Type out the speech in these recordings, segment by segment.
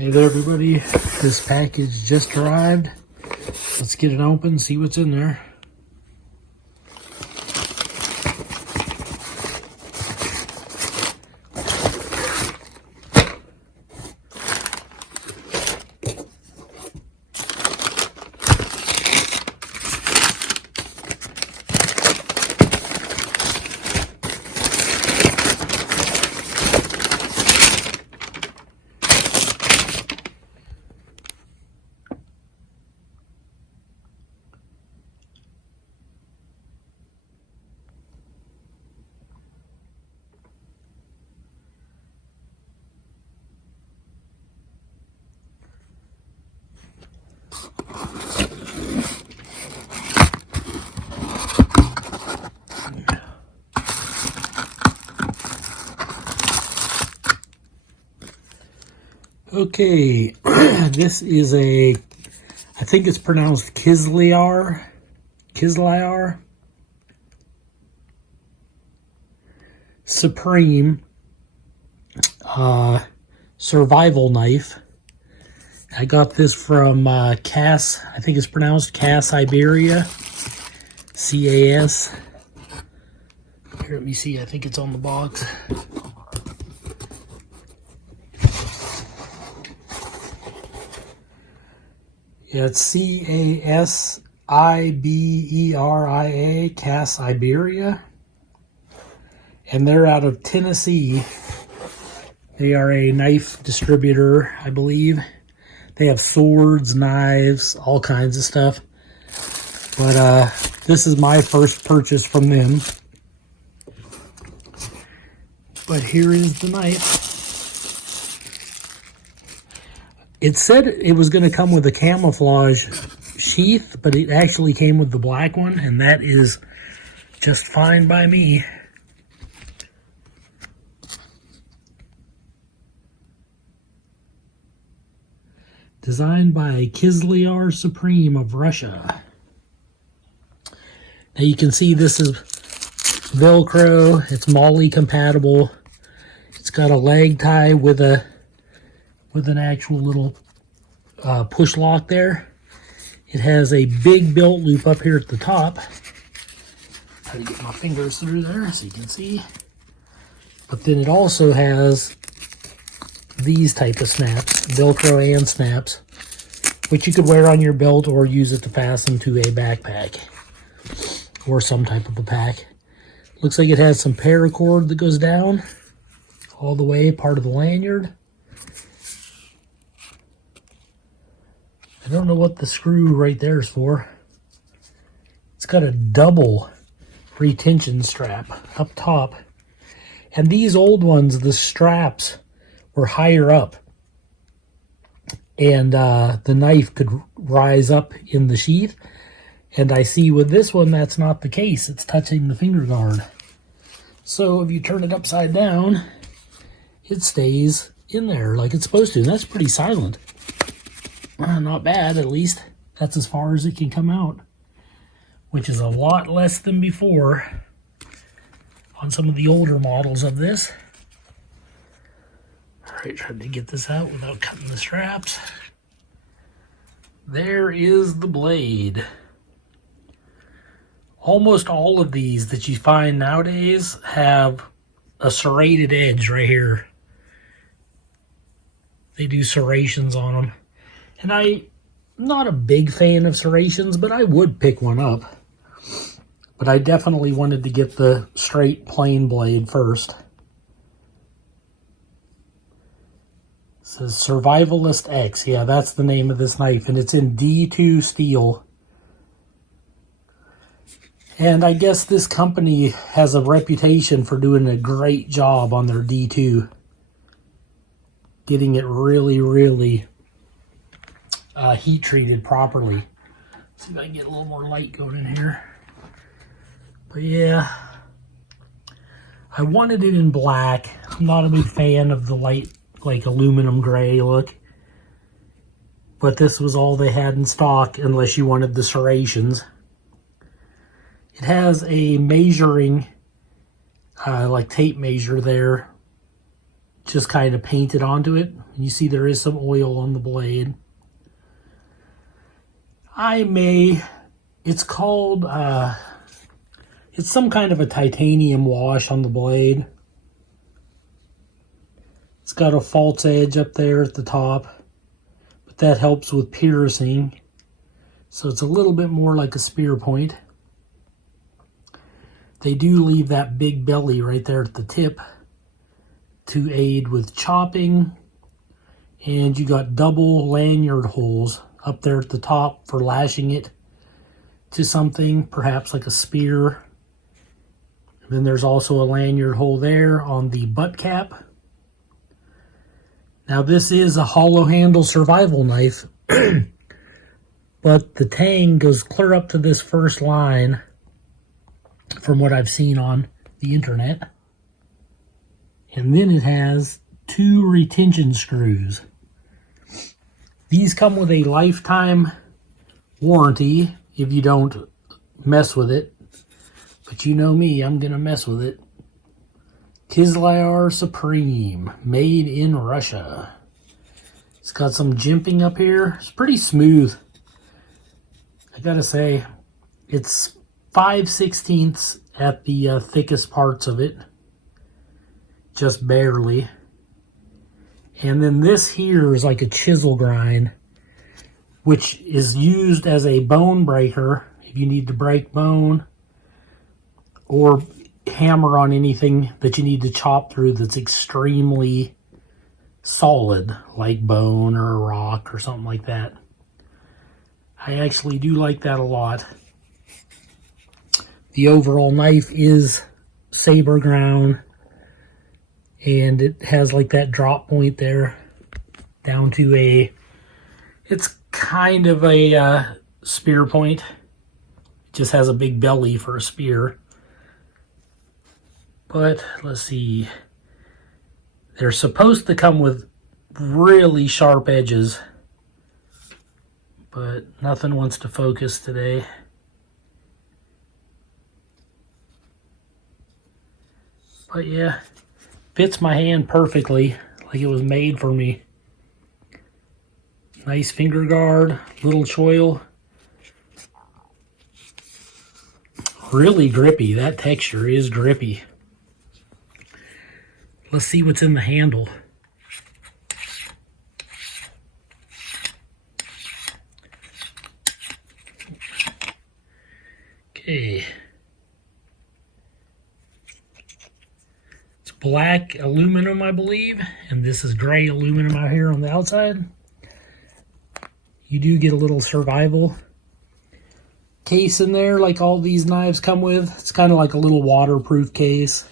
Hey there everybody, this package just arrived. Let's get it open, see what's in there. Okay, this is I think it's pronounced Kizlyar Supreme survival knife. I got this from Cas, I think it's pronounced Cas Iberia, C-A-S. Here, let me see, I think it's on the box. Yeah, it's C-A-S-I-B-E-R-I-A, Cas Iberia. And they're out of Tennessee. They are a knife distributor, I believe. They have swords, knives, all kinds of stuff. But this is my first purchase from them. But here is the knife. It said it was going to come with a camouflage sheath, but it actually came with the black one, and that is just fine by me. Designed by Kizlyar Supreme of Russia. Now you can see this is Velcro. It's molle compatible. It's got a leg tie with an actual little push lock there. It has a big belt loop up here at the top. Try to get my fingers through there so you can see. But then it also has these type of snaps, Velcro and snaps, which you could wear on your belt or use it to fasten to a backpack or some type of a pack. Looks like it has some paracord that goes down all the way, part of the lanyard. I don't know what the screw right there is for. It's got a double retention strap up top. And these old ones, the straps were higher up. And the knife could rise up in the sheath. And I see with this one, that's not the case. It's touching the finger guard. So if you turn it upside down, it stays in there like it's supposed to. And that's pretty silent. Not bad, at least. That's as far as it can come out, which is a lot less than before on some of the older models of this. Alright, trying to get this out without cutting the straps. There is the blade. Almost all of these that you find nowadays have a serrated edge right here. They do serrations on them. And I'm not a big fan of serrations, but I would pick one up. But I definitely wanted to get the straight plain blade first. It says Survivalist X. Yeah, that's the name of this knife. And it's in D2 steel. And I guess this company has a reputation for doing a great job on their D2. Getting it really, really heat treated properly. See if I can get a little more light going in here. But yeah, I wanted it in black. I'm not a big fan of the light, like aluminum gray look. But this was all they had in stock, unless you wanted the serrations. It has a measuring, like tape measure there just kind of painted onto it. And you see there is some oil on the blade. It's called, it's some kind of a titanium wash on the blade. It's got a false edge up there at the top, but that helps with piercing. So it's a little bit more like a spear point. They do leave that big belly right there at the tip to aid with chopping. And you got double lanyard holes up there at the top for lashing it to something, perhaps like a spear. And then there's also a lanyard hole there on the butt cap. Now this is a hollow handle survival knife, but the tang goes clear up to this first line from what I've seen on the internet. And then it has 2 retention screws. These come with a lifetime warranty if you don't mess with it. But you know me, I'm going to mess with it. Kizlyar Supreme, made in Russia. It's got some jimping up here. It's pretty smooth. I gotta say, it's 5/16 at the thickest parts of it. Just barely. And then this here is like a chisel grind, which is used as a bone breaker if you need to break bone or hammer on anything that you need to chop through that's extremely solid, like bone or a rock or something like that. I actually do like that a lot. The overall knife is saber ground, and it has like that drop point there down to it's kind of a spear point. It just has a big belly for a spear. But let's see, they're supposed to come with really sharp edges, but nothing wants to focus today. But yeah, fits my hand perfectly, like it was made for me. Nice finger guard, little choil. Really grippy, that texture is grippy. Let's see what's in the handle. Okay. It's black aluminum, I believe, and this is gray aluminum out here on the outside. You do get a little survival case in there like all these knives come with. It's kind of like a little waterproof case.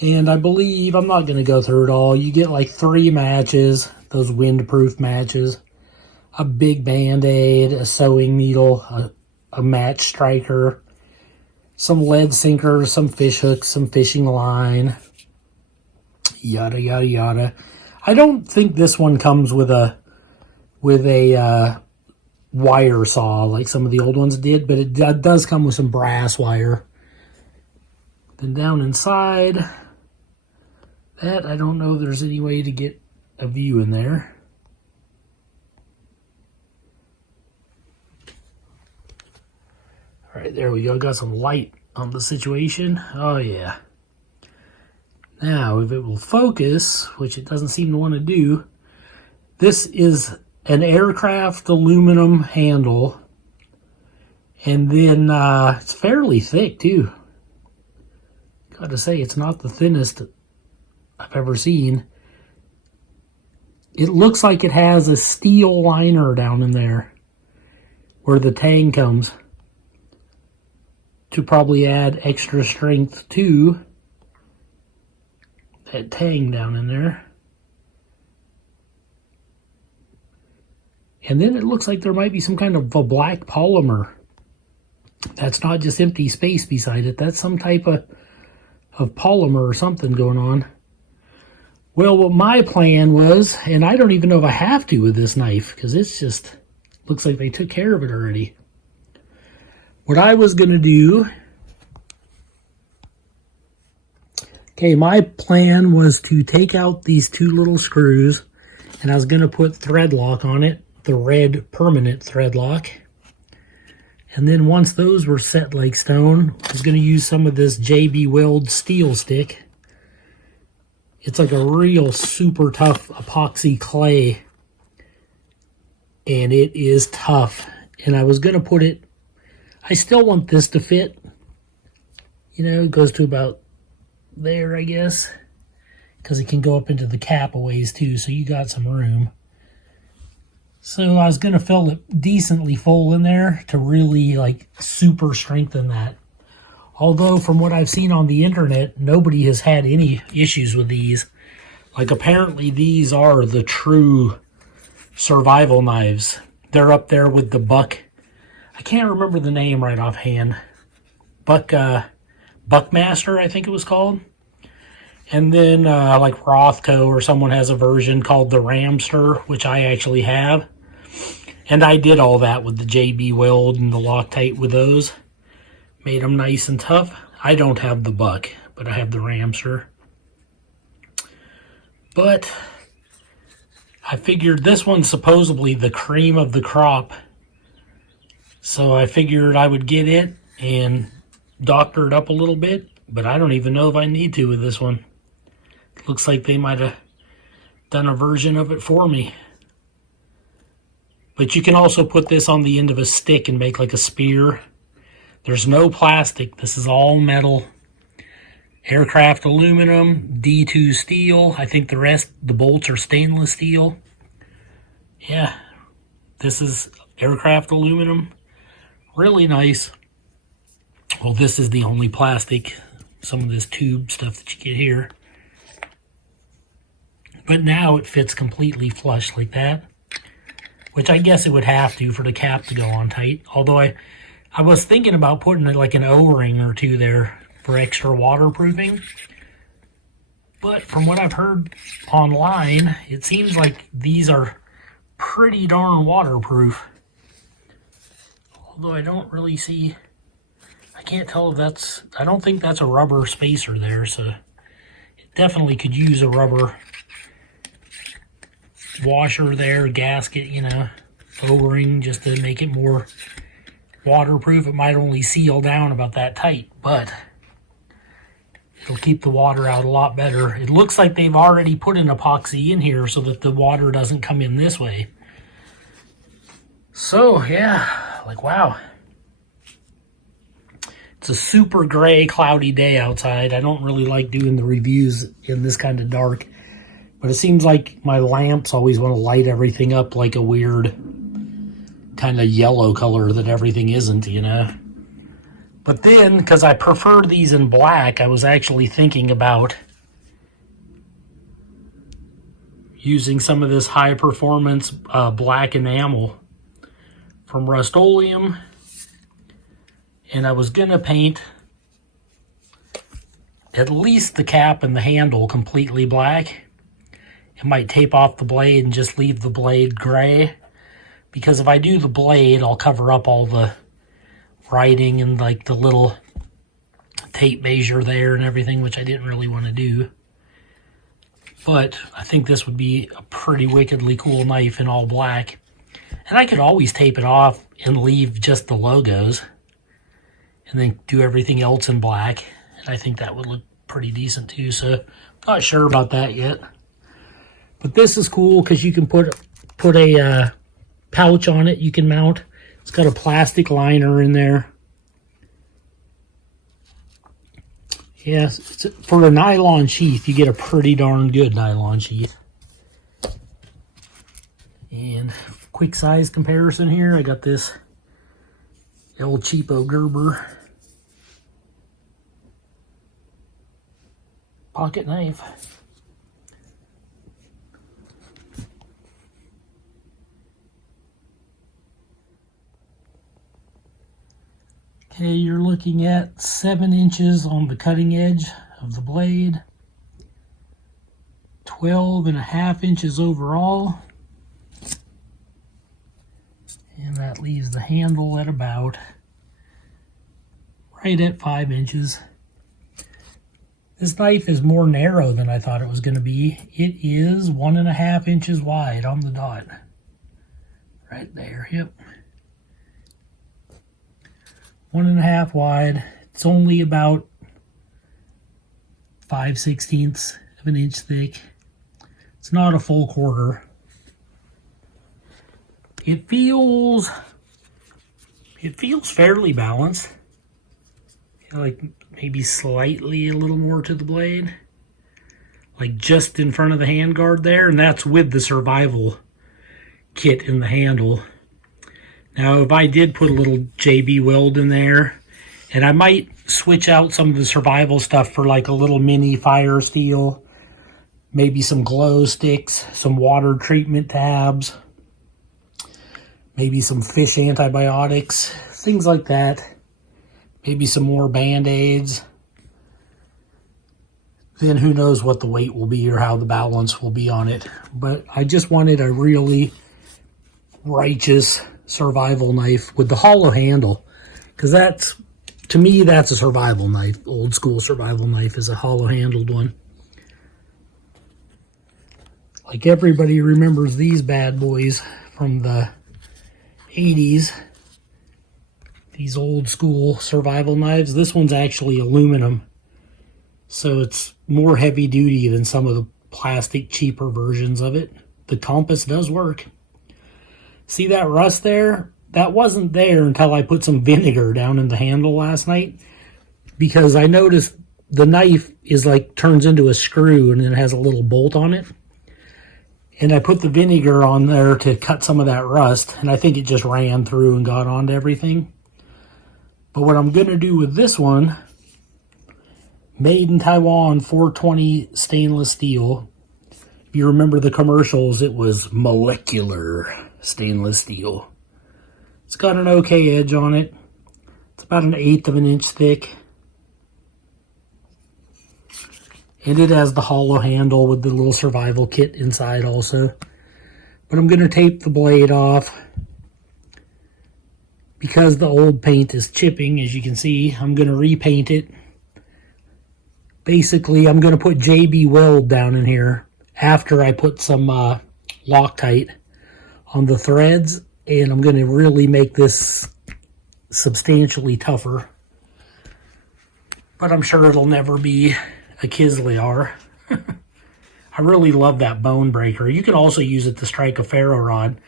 And I believe, I'm not going to go through it all, you get like 3 matches, those windproof matches, a big band-aid, a sewing needle, a match striker, some lead sinkers, some fish hooks, some fishing line, yada, yada, yada. I don't think this one comes with a wire saw like some of the old ones did, but it does come with some brass wire. Then down inside, that I don't know if there's any way to get a view in there. All right, there we go. Got some light on the situation. Oh yeah. Now, if it will focus, which it doesn't seem to want to do, this is an aircraft aluminum handle, and then it's fairly thick too. Gotta say, it's not the thinnest I've ever seen. It looks like it has a steel liner down in there where the tang comes to probably add extra strength to that tang down in there. And then it looks like there might be some kind of a black polymer. That's not just empty space beside it. That's some type of polymer or something going on. Well, what my plan was, and I don't even know if I have to with this knife, because it's just, looks like they took care of it already. What I was going to do, Okay, my plan was to take out these two little screws, and I was going to put thread lock on it, the red permanent thread lock. And then once those were set like stone, I was going to use some of this JB Weld steel stick. It's like a real super tough epoxy clay, and it is tough. And I was going to put it, I still want this to fit. You know, it goes to about there, I guess, because it can go up into the cap a ways too, so you got some room. So I was going to fill it decently full in there to really like super strengthen that. Although from what I've seen on the internet, nobody has had any issues with these. Like apparently these are the true survival knives. They're up there with the Buck. I can't remember the name right offhand. Buckmaster, I think it was called. And then like Rothko or someone has a version called the Ramster, which I actually have. And I did all that with the JB Weld and the Loctite with those. Made them nice and tough. I don't have the Buck, but I have the Ramster. But I figured this one's supposedly the cream of the crop. So I figured I would get it and doctor it up a little bit. But I don't even know if I need to with this one. It looks like they might have done a version of it for me. But you can also put this on the end of a stick and make like a spear. There's no plastic. This is all metal. Aircraft aluminum, D2 steel. I think the rest, the bolts are stainless steel. Yeah, this is aircraft aluminum. Really nice. Well, this is the only plastic. Some of this tube stuff that you get here. But now it fits completely flush like that. Which I guess it would have to for the cap to go on tight. Although I was thinking about putting like an O-ring or two there for extra waterproofing. But from what I've heard online, it seems like these are pretty darn waterproof. Although I don't really see, I can't tell if that's, I don't think that's a rubber spacer there, so it definitely could use a rubber washer there, gasket, you know, O-ring just to make it more waterproof. It might only seal down about that tight, but it'll keep the water out a lot better. It looks like they've already put an epoxy in here so that the water doesn't come in this way. So yeah, like wow. It's a super gray, cloudy day outside. I don't really like doing the reviews in this kind of dark. But it seems like my lamps always want to light everything up like a weird kind of yellow color that everything isn't, you know. But then, because I prefer these in black, I was actually thinking about using some of this high-performance black enamel from Rust-Oleum. And I was going to paint at least the cap and the handle completely black. I might tape off the blade and just leave the blade gray. Because if I do the blade, I'll cover up all the writing and like the little tape measure there and everything, which I didn't really want to do. But I think this would be a pretty wickedly cool knife in all black. And I could always tape it off and leave just the logos. And then do everything else in black. And I think that would look pretty decent too. So, not sure about that yet. But this is cool because you can put a pouch on it you can mount. It's got a plastic liner in there. Yeah, for a nylon sheath, you get a pretty darn good nylon sheath. And quick size comparison here, I got this El Cheapo Gerber pocket knife. Okay, you're looking at 7 inches on the cutting edge of the blade, 12.5 inches overall, and that leaves the handle at about right at 5 inches. This knife is more narrow than I thought it was going to be. It is 1.5 inches wide on the dot. Right there, yep. 1.5 wide. It's only about 5/16 of an inch thick. It's not a full quarter. It feels fairly balanced. Like maybe slightly a little more to the blade. Like just in front of the handguard there, and that's with the survival kit in the handle. Now if I did put a little JB weld in there, and I might switch out some of the survival stuff for like a little mini fire steel, maybe some glow sticks, some water treatment tabs, maybe some fish antibiotics, things like that. Maybe some more Band-Aids. Then who knows what the weight will be or how the balance will be on it. But I just wanted a really righteous survival knife with the hollow handle. Because that's, to me, that's a survival knife. Old school survival knife is a hollow handled one. Like everybody remembers these bad boys from the 80s. These old school survival knives. This one's actually aluminum, so it's more heavy duty than some of the plastic cheaper versions of it. The compass does work. See that rust there? That wasn't there until I put some vinegar down in the handle last night, because I noticed the knife is like turns into a screw and it has a little bolt on it. And I put the vinegar on there to cut some of that rust, and I think it just ran through and got onto everything. But what I'm going to do with this one, made in Taiwan, 420 stainless steel. If you remember the commercials, it was molecular stainless steel. It's got an okay edge on it. It's about 1/8 of an inch thick. And it has the hollow handle with the little survival kit inside also. But I'm going to tape the blade off. Because the old paint is chipping, as you can see, I'm going to repaint it. Basically, I'm going to put JB Weld down in here after I put some Loctite on the threads, and I'm going to really make this substantially tougher. But I'm sure it'll never be a Kizlyar. I really love that bone breaker. You can also use it to strike a ferro rod.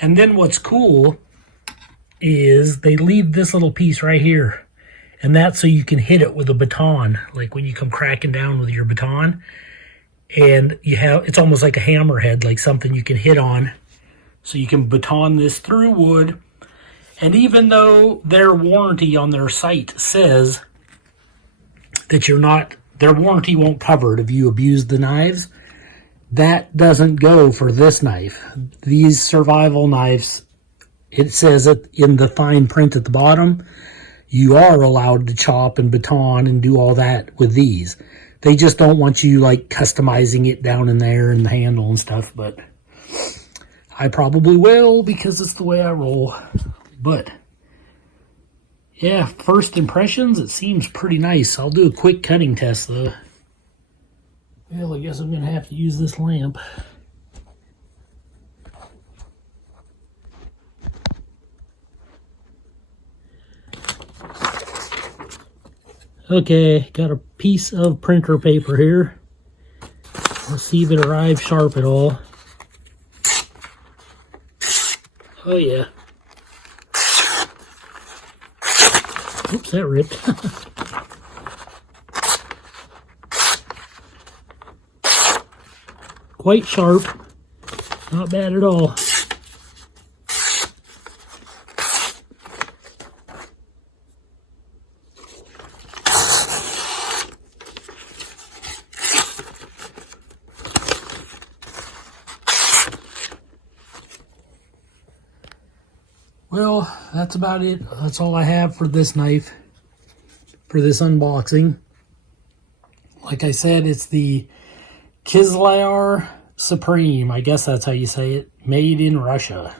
And then what's cool is they leave this little piece right here, and that's so you can hit it with a baton, like when you come cracking down with your baton, and you have, it's almost like a hammerhead, like something you can hit on, so you can baton this through wood. And even though their warranty on their site says that their warranty won't cover it if you abuse the knives, that doesn't go for this knife. These survival knives, it says it in the fine print at the bottom, you are allowed to chop and baton and do all that with these. They just don't want you like customizing it down in there and the handle and stuff, but I probably will because it's the way I roll. But yeah, first impressions, it seems pretty nice. I'll do a quick cutting test though. Well, I guess I'm gonna have to use this lamp. Okay, got a piece of printer paper here. Let's see if it arrives sharp at all. Oh yeah. Oops, that ripped. Quite sharp. Not bad at all. Well, that's about it. That's all I have for this knife, for this unboxing. Like I said, it's the Kizlyar Supreme. I guess that's how you say it. Made in Russia.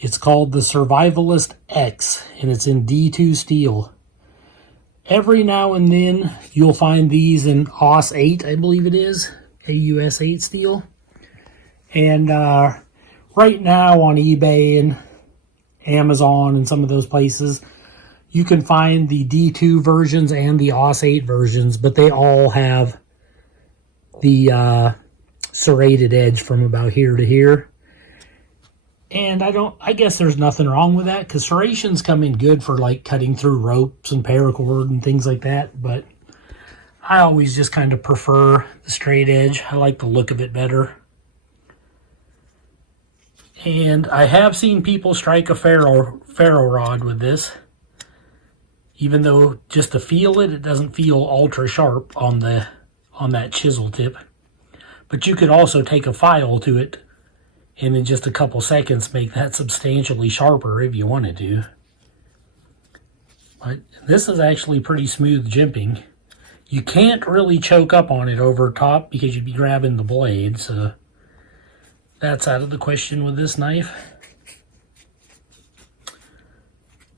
It's called the Survivalist X, and it's in D2 steel. Every now and then you'll find these in AUS 8, I believe it is, AUS 8 steel. And right now on eBay and Amazon and some of those places, you can find the D2 versions and the AUS 8 versions, but they all have the serrated edge from about here to here. And I guess there's nothing wrong with that, because serrations come in good for like cutting through ropes and paracord and things like that. But I always just kind of prefer the straight edge. I like the look of it better. And I have seen people strike a ferro rod with this. Even though just to feel it, it doesn't feel ultra sharp on that chisel tip. But you could also take a file to it and in just a couple seconds make that substantially sharper if you wanted to. But this is actually pretty smooth jimping. You can't really choke up on it over top because you'd be grabbing the blade, so that's out of the question with this knife.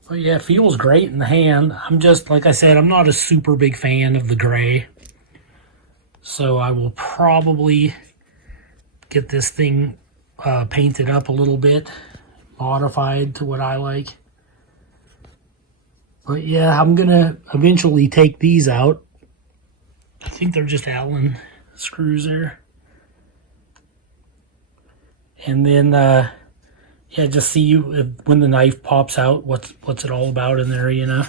But yeah, it feels great in the hand. I'm just, like I said, I'm not a super big fan of the gray. So I will probably get this thing painted up a little bit, modified to what I like. But yeah, I'm gonna eventually take these out. I think they're just Allen screws there. And then yeah, just see when the knife pops out, what's it all about in there, you know.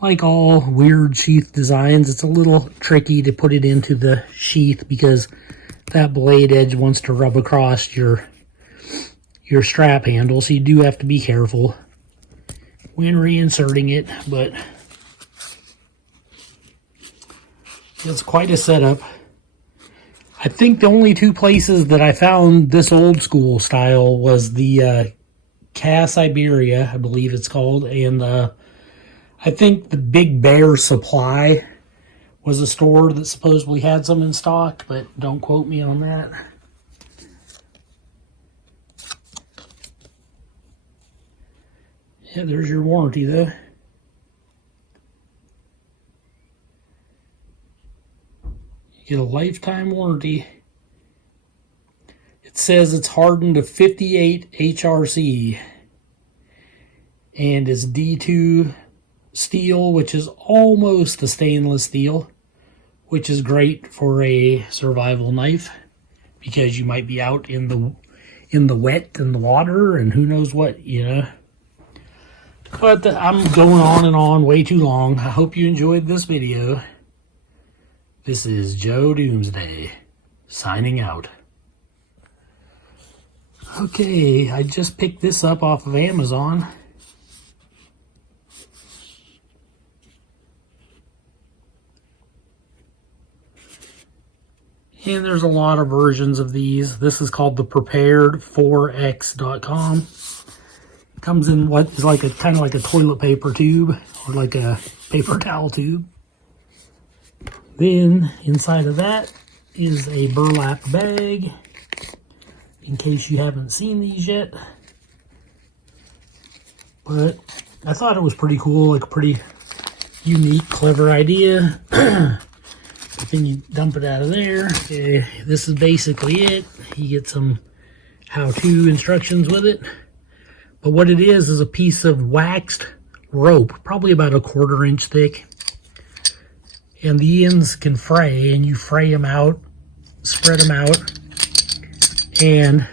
Like all weird sheath designs, it's a little tricky to put it into the sheath because that blade edge wants to rub across your strap handle, so you do have to be careful when reinserting it. But it's quite a setup. I think the only two places that I found this old school style was the Siberia, I believe it's called, and I think the Big Bear Supply was a store that supposedly had some in stock, but don't quote me on that. Yeah, there's your warranty though. You get a lifetime warranty. It says it's hardened to 58 HRC and is D2 steel, which is almost a stainless steel, which is great for a survival knife because you might be out in the wet and the water and who knows what, you know. But I'm going on and on way too long. I hope you enjoyed this video. This is Joe Doomsday signing out. Okay, I just picked this up off of Amazon. And there's a lot of versions of these. This is called the prepared4x.com. Comes in what is like a kind of like a toilet paper tube or like a paper towel tube. Then inside of that is a burlap bag, in case you haven't seen these yet. But I thought it was pretty cool, like a pretty unique, clever idea. Then you dump it out of there. Okay, this is basically it. You get some how-to instructions with it. But what it is a piece of waxed rope, probably about a 1/4 inch thick. And the ends can fray, and you fray them out, spread them out. And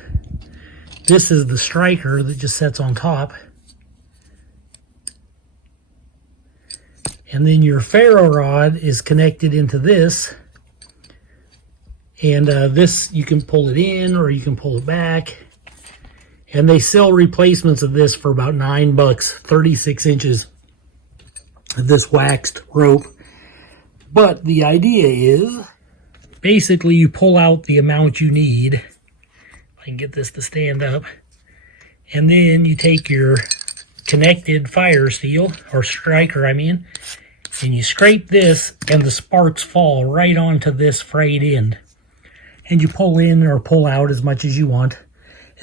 this is the striker that just sits on top. And then your ferro rod is connected into this. And this, you can pull it in or you can pull it back. And they sell replacements of this for about $9, 36 inches of this waxed rope. But the idea is, basically you pull out the amount you need. If I can get this to stand up. And then you take your connected fire steel, or striker I mean, and you scrape this and the sparks fall right onto this frayed end. And you pull in or pull out as much as you want.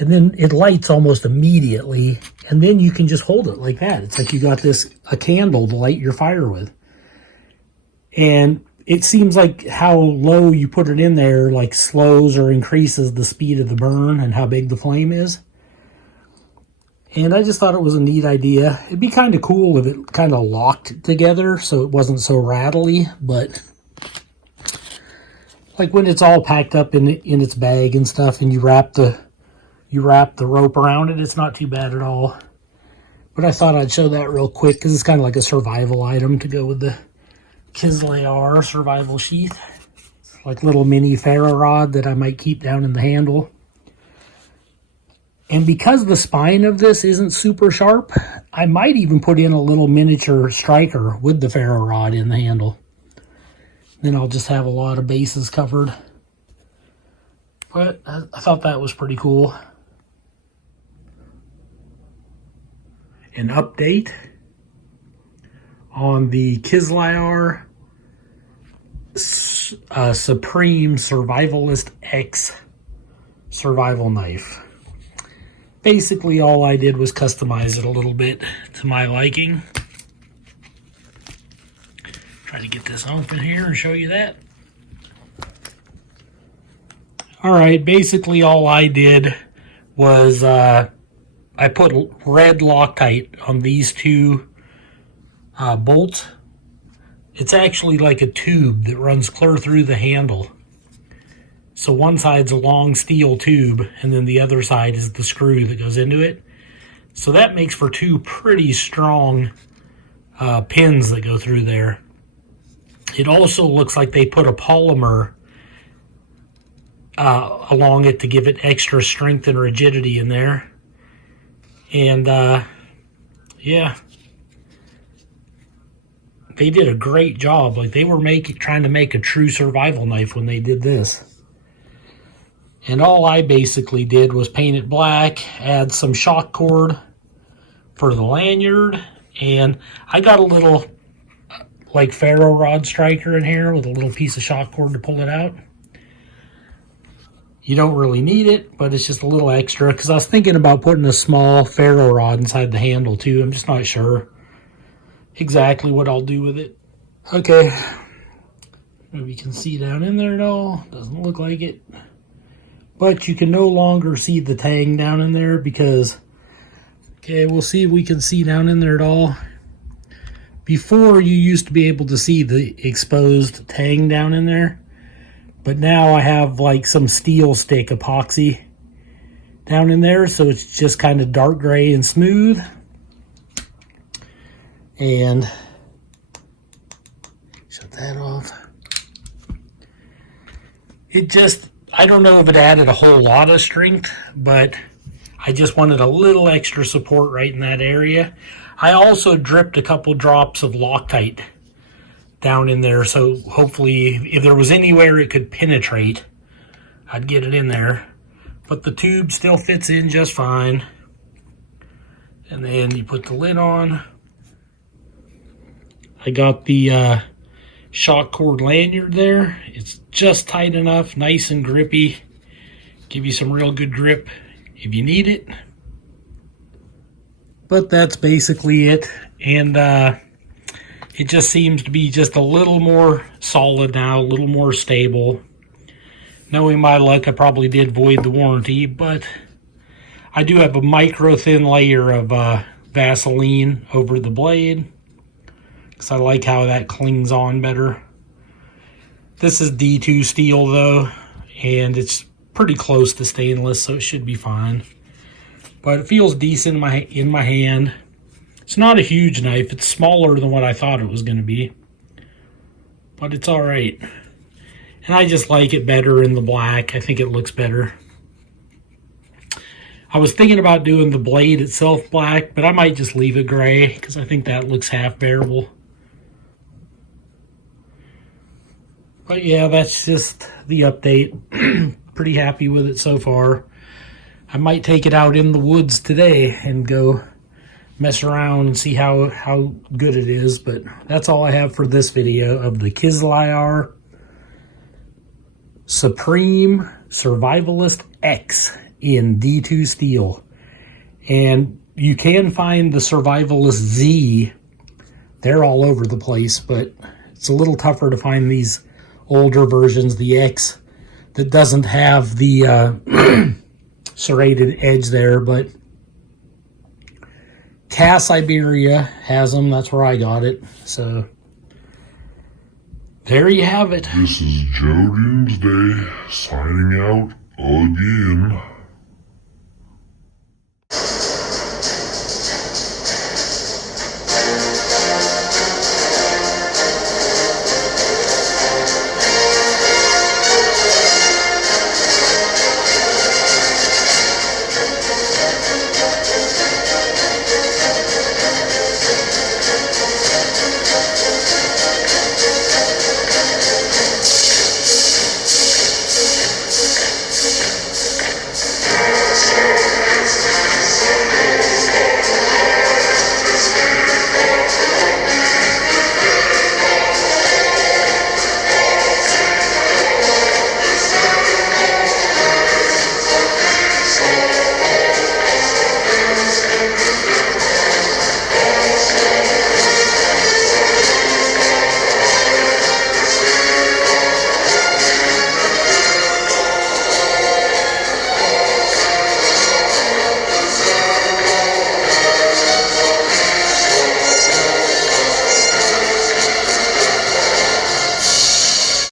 and then it lights almost immediately, and then you can just hold it like that. It's like you got a candle to light your fire with. And it seems like how low you put it in there like slows or increases the speed of the burn and how big the flame is. And I just thought it was a neat idea. It'd be kind of cool if it kind of locked together so it wasn't so rattly, but like when it's all packed up in its bag and stuff, and you wrap the rope around it, it's not too bad at all. But I thought I'd show that real quick because it's kind of like a survival item to go with the Kizlyar survival sheath. It's like little mini ferro rod that I might keep down in the handle. And because the spine of this isn't super sharp, I might even put in a little miniature striker with the ferro rod in the handle. Then I'll just have a lot of bases covered. But I thought that was pretty cool. An update on the Kizlyar Supreme Survivalist X survival knife. Basically, all I did was customize it a little bit to my liking. Try to get this open here and show you that. All right, basically all I did was I put red Loctite on these two bolts. It's actually like a tube that runs clear through the handle. So one side's a long steel tube, and then the other side is the screw that goes into it. So that makes for two pretty strong pins that go through there. It also looks like they put a polymer along it to give it extra strength and rigidity in there. And yeah, they did a great job. Like they were trying to make a true survival knife when they did this. And all I basically did was paint it black, add some shock cord for the lanyard, and I got a little like ferro rod striker in here with a little piece of shock cord to pull it out. You don't really need it, but it's just a little extra because I was thinking about putting a small ferro rod inside the handle too. I'm just not sure exactly what I'll do with it. Okay, maybe you can see down in there at all. Doesn't look like it. But you can no longer see the tang down in there because, okay, we'll see if we can see down in there at all. Before, you used to be able to see the exposed tang down in there. But now I have like some steel stick epoxy down in there. So it's just kind of dark gray and smooth. And shut that off. I don't know if it added a whole lot of strength, but I just wanted a little extra support right in that area. I also dripped a couple drops of Loctite down in there, so hopefully if there was anywhere it could penetrate, I'd get it in there. But the tube still fits in just fine. And then you put the lid on. I got the shock cord lanyard there. It's just tight enough, nice and grippy. Give you some real good grip if you need it. But that's basically it. And it just seems to be just a little more solid now, a little more stable. Knowing my luck, I probably did void the warranty, but I do have a micro thin layer of Vaseline over the blade, because I like how that clings on better. This is D2 steel though, and it's pretty close to stainless, so it should be fine. But it feels decent in my hand. It's not a huge knife. It's smaller than what I thought it was going to be, but it's all right. And I just like it better in the black. I think it looks better. I was thinking about doing the blade itself black, but I might just leave it gray because I think that looks half bearable. But yeah, that's just the update. Pretty happy with it so far. I might take it out in the woods today and go mess around and see how good it is. But that's all I have for this video of the Kizlyar Supreme Survivalist X in D2 steel. And you can find the Survivalist Z. They're all over the place, but it's a little tougher to find these older versions, the X, that doesn't have the serrated edge there. But Siberia has them. That's where I got it. So there you have it. This is Joe Doomsday signing out again.